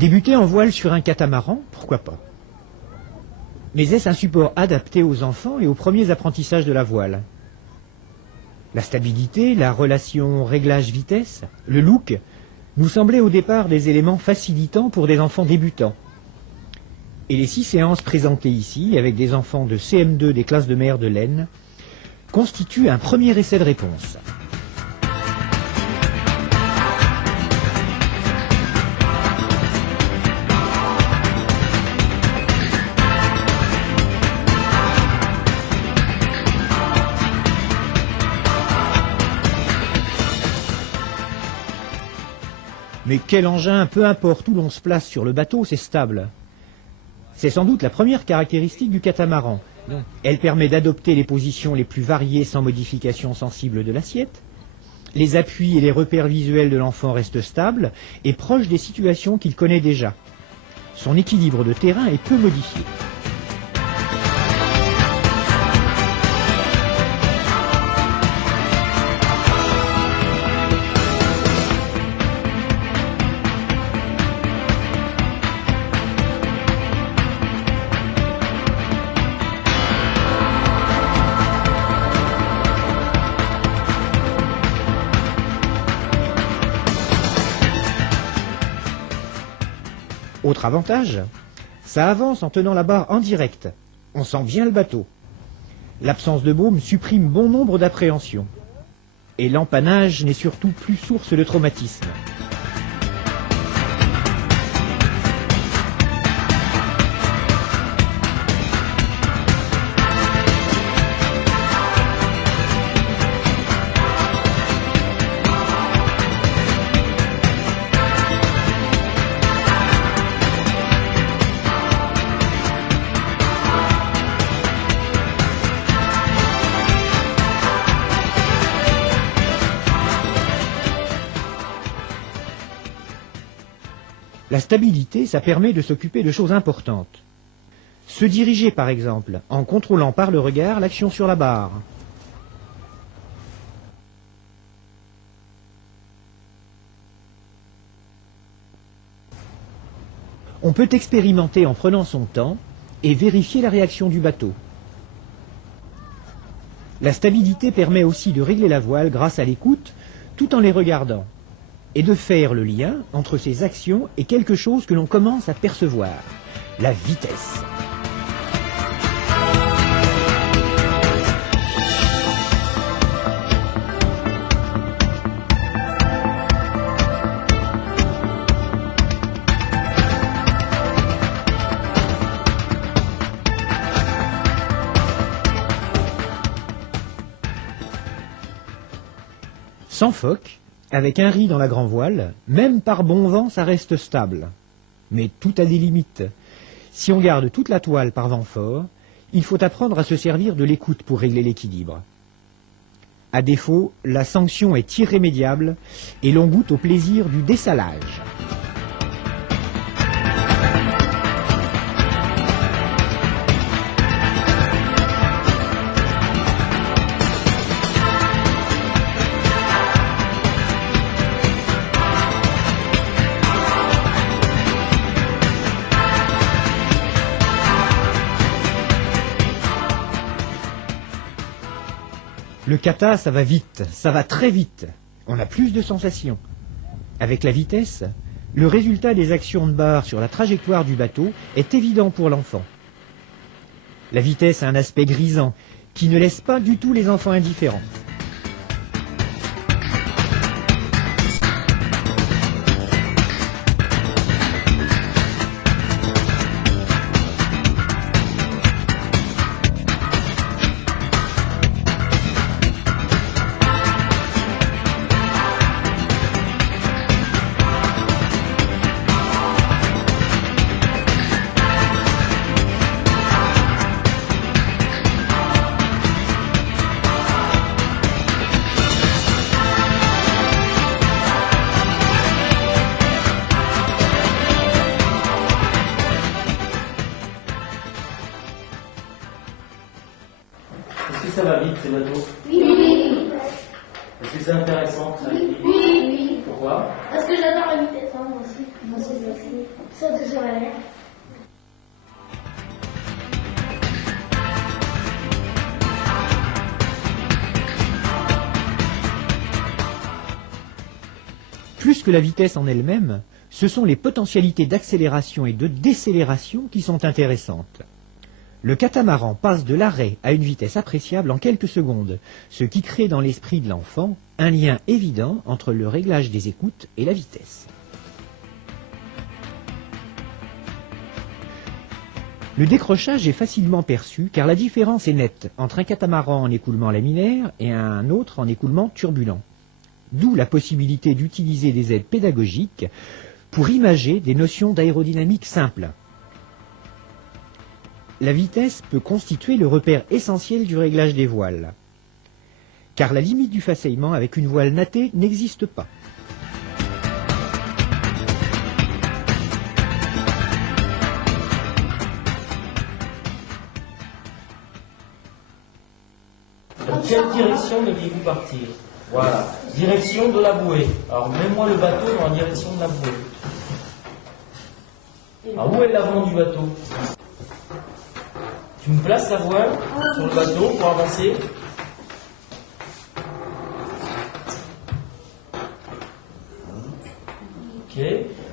Débuter en voile sur un catamaran, pourquoi pas? Mais est-ce un support adapté aux enfants et aux premiers apprentissages de la voile? La stabilité, la relation réglage-vitesse, le look nous semblaient au départ des éléments facilitants pour des enfants débutants. Et les 6 séances présentées ici, avec des enfants de CM2 des classes de mer de l'Aisne, constituent un premier essai de réponse. Mais quel engin, peu importe où l'on se place sur le bateau, c'est stable. C'est sans doute la première caractéristique du catamaran. Elle permet d'adopter les positions les plus variées sans modification sensible de l'assiette. Les appuis et les repères visuels de l'enfant restent stables et proches des situations qu'il connaît déjà. Son équilibre de terrain est peu modifié. Autre avantage, ça avance en tenant la barre en direct. On sent bien le bateau. L'absence de baume supprime bon nombre d'appréhensions. Et l'empannage n'est surtout plus source de traumatisme. La stabilité, ça permet de s'occuper de choses importantes. Se diriger, par exemple, en contrôlant par le regard l'action sur la barre. On peut expérimenter en prenant son temps et vérifier la réaction du bateau. La stabilité permet aussi de régler la voile grâce à l'écoute, tout en les regardant, et de faire le lien entre ces actions et quelque chose que l'on commence à percevoir, la vitesse. Sans phoque, avec un riz dans la grand voile, même par bon vent, ça reste stable. Mais tout a des limites. Si on garde toute la toile par vent fort, il faut apprendre à se servir de l'écoute pour régler l'équilibre. À défaut, la sanction est irrémédiable et l'on goûte au plaisir du dessalage. Le kata, ça va vite, ça va très vite. On a plus de sensations. Avec la vitesse, le résultat des actions de barre sur la trajectoire du bateau est évident pour l'enfant. La vitesse a un aspect grisant qui ne laisse pas du tout les enfants indifférents. c'est intéressant. Oui, oui. Pourquoi? Parce que j'adore la vitesse, hein, moi aussi. Moi aussi. Saute sur la mer. Plus que la vitesse en elle-même, ce sont les potentialités d'accélération et de décélération qui sont intéressantes. Le catamaran passe de l'arrêt à une vitesse appréciable en quelques secondes, ce qui crée dans l'esprit de l'enfant un lien évident entre le réglage des écoutes et la vitesse. Le décrochage est facilement perçu car la différence est nette entre un catamaran en écoulement laminaire et un autre en écoulement turbulent. D'où la possibilité d'utiliser des aides pédagogiques pour imager des notions d'aérodynamique simples. La vitesse peut constituer le repère essentiel du réglage des voiles, car la limite du façonnement avec une voile nattée n'existe pas. Dans quelle direction deviez-vous partir? Voilà, direction de la bouée. Alors mets-moi le bateau dans la direction de la bouée. Alors où est l'avant du bateau? Tu me places la voile sur le bateau pour avancer. Ok.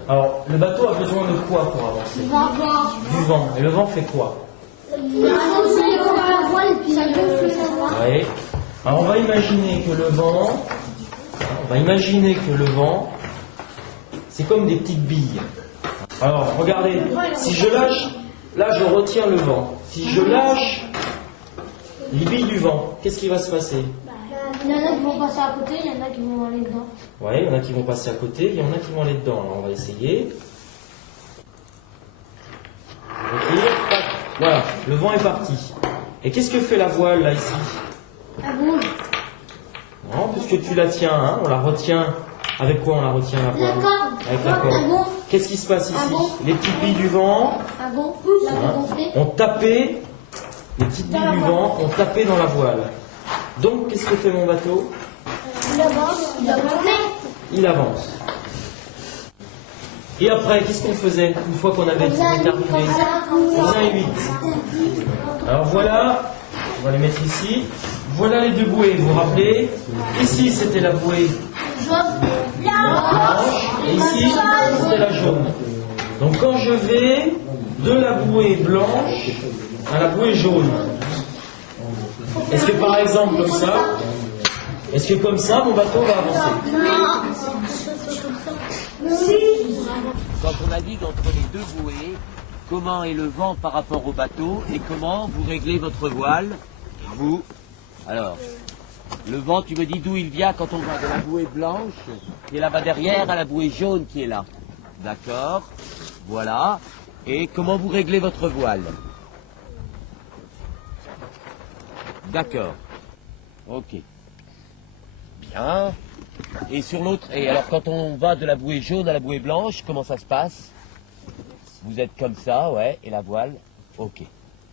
Alors le bateau a besoin de quoi pour avancer? Du vent. Et le vent fait quoi? La voile et puis ça gonfle sa voile. Oui. Alors on va imaginer que le vent, c'est comme des petites billes. Alors regardez, si je lâche, là je retiens le vent. Si je lâche les billes du vent, qu'est-ce qui va se passer? Il y en a qui vont passer à côté, il y en a qui vont aller dedans. Oui, il y en a qui vont passer à côté, il y en a qui vont aller dedans. Alors on va essayer. Ok, tac. Voilà, le vent est parti. Et qu'est-ce que fait la voile là ici? Elle bouge. Non, puisque tu la tiens, hein, on la retient. Avec quoi on la retient la voile? La corde. Avec la Elle corde. gonfle. Qu'est-ce qui se passe ici? Elle gonfle. Les petites billes du vent Elle gonfle. La hein, gonfler. ont tapé, les petites billes du vent ont tapé dans la voile. Donc qu'est-ce que fait mon bateau? Il avance. Il avance. Il avance. Et après, qu'est-ce qu'on faisait une fois qu'on avait terminé? On faisait un 8. Alors voilà, on va les mettre ici. Voilà les deux bouées, vous vous rappelez? Ici c'était la bouée blanche et ici c'était la jaune. Donc quand je vais de la bouée blanche à la bouée jaune, est-ce que par exemple comme ça, mon bateau va avancer? Quand on navigue entre les deux bouées, comment est le vent par rapport au bateau et comment vous réglez votre voile? Vous, alors, le vent, tu me dis d'où il vient quand on va de la bouée blanche qui est là-bas derrière à la bouée jaune qui est là. D'accord, voilà. Et comment vous réglez votre voile? D'accord. Ok. Bien. Et sur l'autre, et alors quand on va de la bouée jaune à la bouée blanche, comment ça se passe? Vous êtes comme ça, ouais, et la voile? Ok.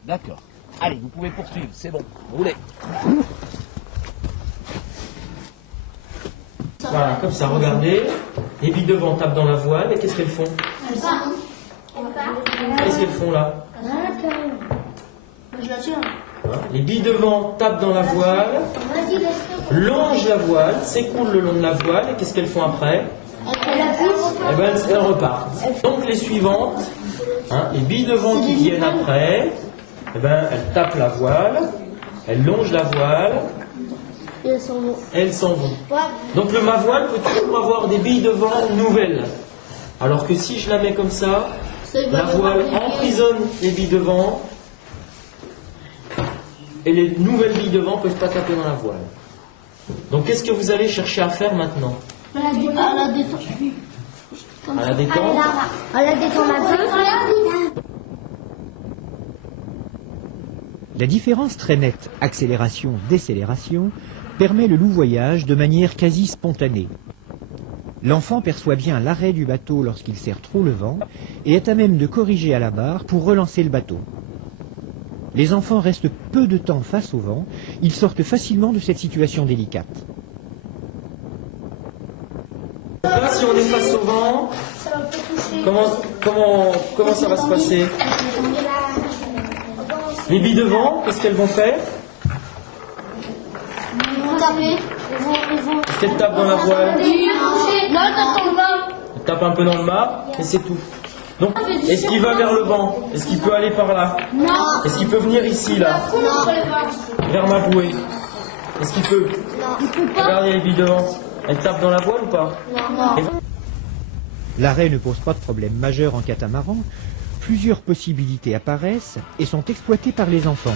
D'accord. Allez, vous pouvez poursuivre, c'est bon. Roulez. Voilà, comme ça, regardez. Les billes de vent tapent dans la voile et qu'est-ce qu'elles font? Qu'est-ce qu'elles font là? Je la tiens. Hein, les billes de vent tapent dans la voile, Vas-y, laisse-le. longent la voile, s'écoulent le long de la voile et qu'est-ce qu'elles font après? Elle la pousse. Eh ben, elles repartent. Donc les suivantes, hein, les billes de vent qui viennent après, eh ben, elles tapent la voile, elles longent la voile, Et elles s'en vont. elles s'en vont. Ouais. Donc le ma-voile peut toujours avoir des billes de vent nouvelles. Alors que si je la mets comme ça, la voile emprisonne les billes de vent et les nouvelles billes de vent ne peuvent pas taper dans la voile. Donc qu'est-ce que vous allez chercher à faire maintenant? À la détente. À la détente. À la détente un peu. La différence très nette accélération-décélération permet le louvoyage de manière quasi spontanée. L'enfant perçoit bien l'arrêt du bateau lorsqu'il serre trop le vent et est à même de corriger à la barre pour relancer le bateau. Les enfants restent peu de temps face au vent, ils sortent facilement de cette situation délicate. si on est face au vent, Ça va pas toucher. comment ça va se passer? Les billes de vent, qu'est-ce qu'elles vont faire? Ils vont taper. Ils vont. Est-ce qu'elles tapent dans la voile? Non, t'entends le vent. Elles tapent un peu dans le mât, et c'est tout. Donc, est-ce qu'il va vers le vent? Est-ce qu'il peut aller par là? Non. Est-ce qu'il peut venir ici, là, vers ma bouée? Est-ce qu'il peut? Regardez les billes de vent. Elles tapent dans la voile ou pas? Non. L'arrêt ne pose pas de problème majeur en catamaran. Plusieurs possibilités apparaissent et sont exploitées par les enfants.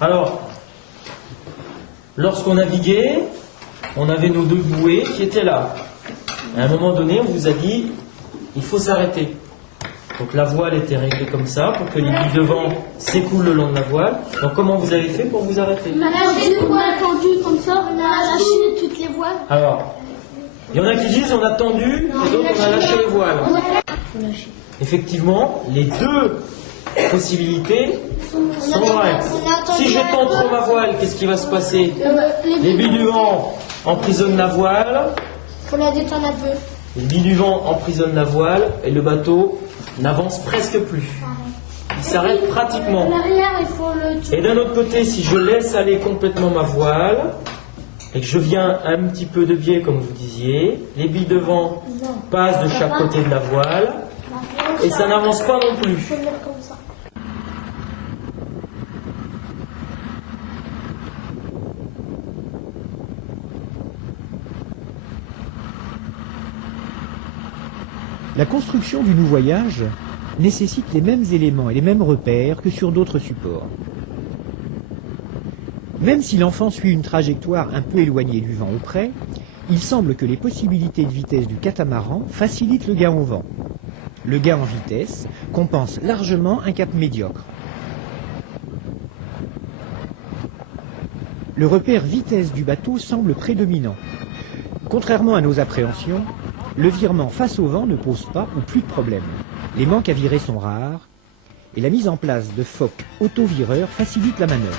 Alors, lorsqu'on naviguait, on avait nos deux bouées qui étaient là. À un moment donné, on vous a dit, il faut s'arrêter. Donc la voile était réglée comme ça, pour que les billes de vent s'écoulent le long de la voile. Donc comment vous avez fait pour vous arrêter? On a tendu comme ça, on a lâché toutes les voiles. Alors, il y en a qui disent on a tendu, et d'autres on a lâché les voiles. Effectivement, les deux possibilités sont vraies. Si je tends trop ma voile, qu'est-ce qui va se passer? Les billes du vent emprisonnent la voile, Faut la détendre un peu. les billes du vent emprisonnent la voile, et le bateau n'avance presque plus. Il s'arrête pratiquement. L'arrière, il faut le. Et d'un autre côté, si je laisse aller complètement ma voile, et que je viens un petit peu de biais, comme vous disiez, les billes de vent passent de chaque côté de la voile, et ça n'avance pas non plus. Faut le mettre comme ça. La construction du nou-voyage nécessite les mêmes éléments et les mêmes repères que sur d'autres supports. Même si l'enfant suit une trajectoire un peu éloignée du vent ou près, il semble que les possibilités de vitesse du catamaran facilitent le gain au vent. Le gain en vitesse compense largement un cap médiocre. Le repère vitesse du bateau semble prédominant. Contrairement à nos appréhensions, le virement face au vent ne pose pas ou plus de problème. Les manques à virer sont rares et la mise en place de focs auto-vireurs facilite la manœuvre.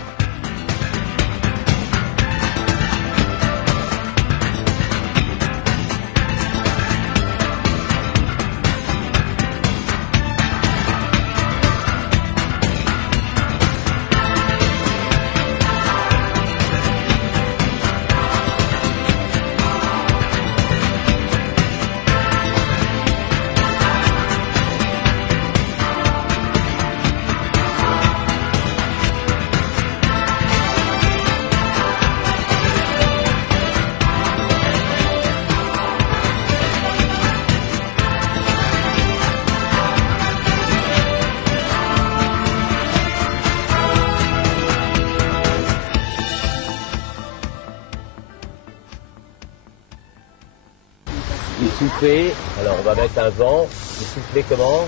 Il soufflait, alors on va mettre un vent, il soufflait comment?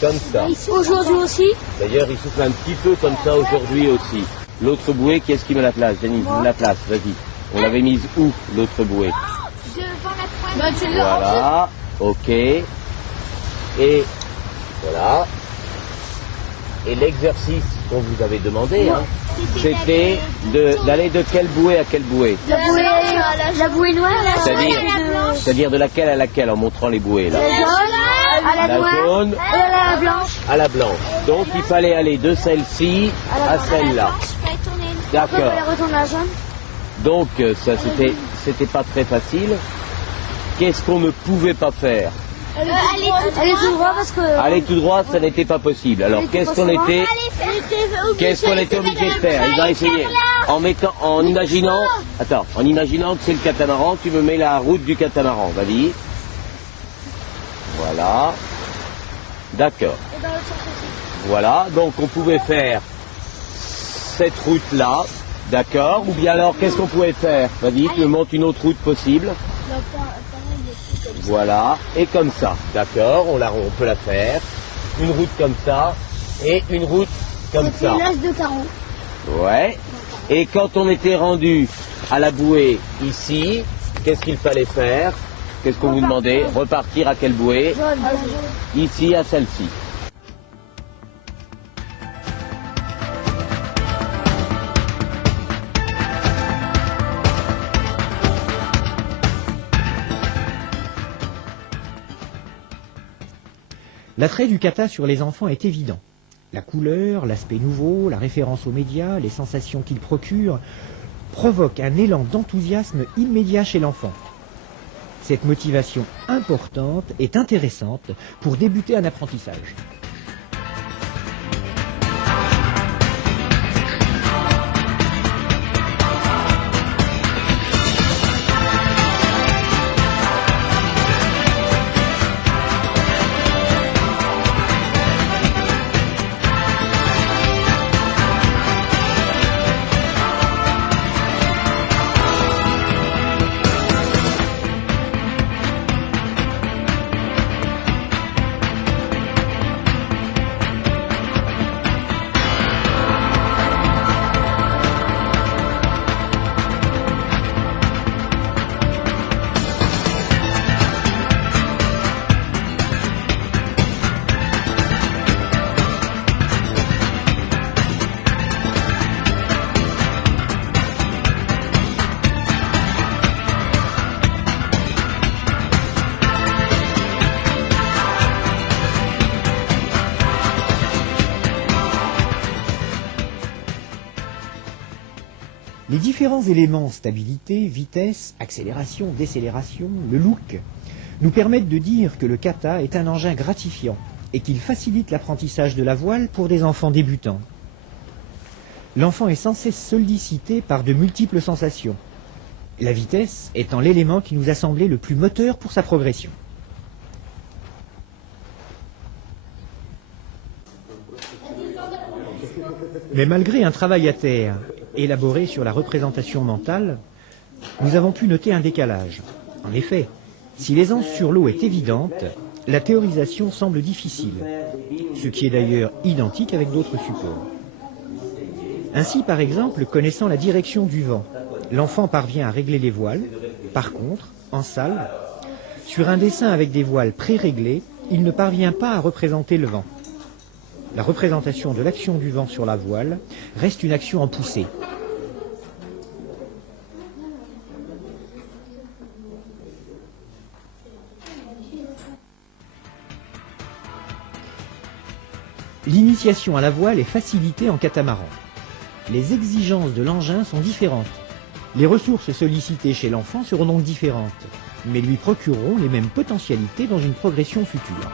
Comme ça. Aujourd'hui aussi. D'ailleurs, il souffle un petit peu comme ça aujourd'hui aussi. L'autre bouée, qui est-ce qui met la place? Janine, mets la place, vas-y. On l'avait mise où, l'autre bouée? Devant la pointe. Voilà, ok. Et voilà. Et l'exercice qu'on vous avait demandé, hein, c'était d'aller de quelle bouée à quelle bouée? La bouée noire, C'est-à-dire de laquelle à laquelle, en montrant les bouées là? à la jaune à la blanche. à la blanche. Donc il fallait aller de celle-ci à celle-là. D'accord. Retourner à la jaune. Donc ça c'était pas très facile. Qu'est-ce qu'on ne pouvait pas faire? Allez tout droit parce que. Aller tout droit, ça n'était pas possible. Alors qu'est-ce qu'on était obligé de faire? Ils ont essayé en imaginant que c'est le catamaran. Tu me mets la route du catamaran. Vas-y. Voilà. D'accord. Voilà. Donc on pouvait faire cette route-là D'accord. Ou bien alors, qu'est-ce qu'on pourrait faire? Vas-y, tu me montres une autre route possible. Voilà, et comme ça. D'accord, on peut la faire. Une route comme ça, et une route comme ça. C'est l'âge de 40. Ouais. Et quand on était rendu à la bouée ici, qu'est-ce qu'il fallait faire? Qu'est-ce qu'on vous demandait? Repartir à quelle bouée? Ici, à celle-ci. L'attrait du kata sur les enfants est évident. La couleur, l'aspect nouveau, la référence aux médias, les sensations qu'il procure provoquent un élan d'enthousiasme immédiat chez l'enfant. Cette motivation importante est intéressante pour débuter un apprentissage. Les différents éléments, stabilité, vitesse, accélération, décélération, le look, nous permettent de dire que le kata est un engin gratifiant et qu'il facilite l'apprentissage de la voile pour des enfants débutants. L'enfant est sans cesse sollicité par de multiples sensations, la vitesse étant l'élément qui nous a semblé le plus moteur pour sa progression. Mais malgré un travail à terre élaboré sur la représentation mentale, nous avons pu noter un décalage. En effet, si l'aisance sur l'eau est évidente, la théorisation semble difficile, ce qui est d'ailleurs identique avec d'autres supports. Ainsi, par exemple, connaissant la direction du vent, l'enfant parvient à régler les voiles. Par contre, en salle, sur un dessin avec des voiles pré-réglées, il ne parvient pas à représenter le vent. La représentation de l'action du vent sur la voile reste une action en poussée. L'initiation à la voile est facilitée en catamaran. Les exigences de l'engin sont différentes. Les ressources sollicitées chez l'enfant seront donc différentes, mais lui procureront les mêmes potentialités dans une progression future.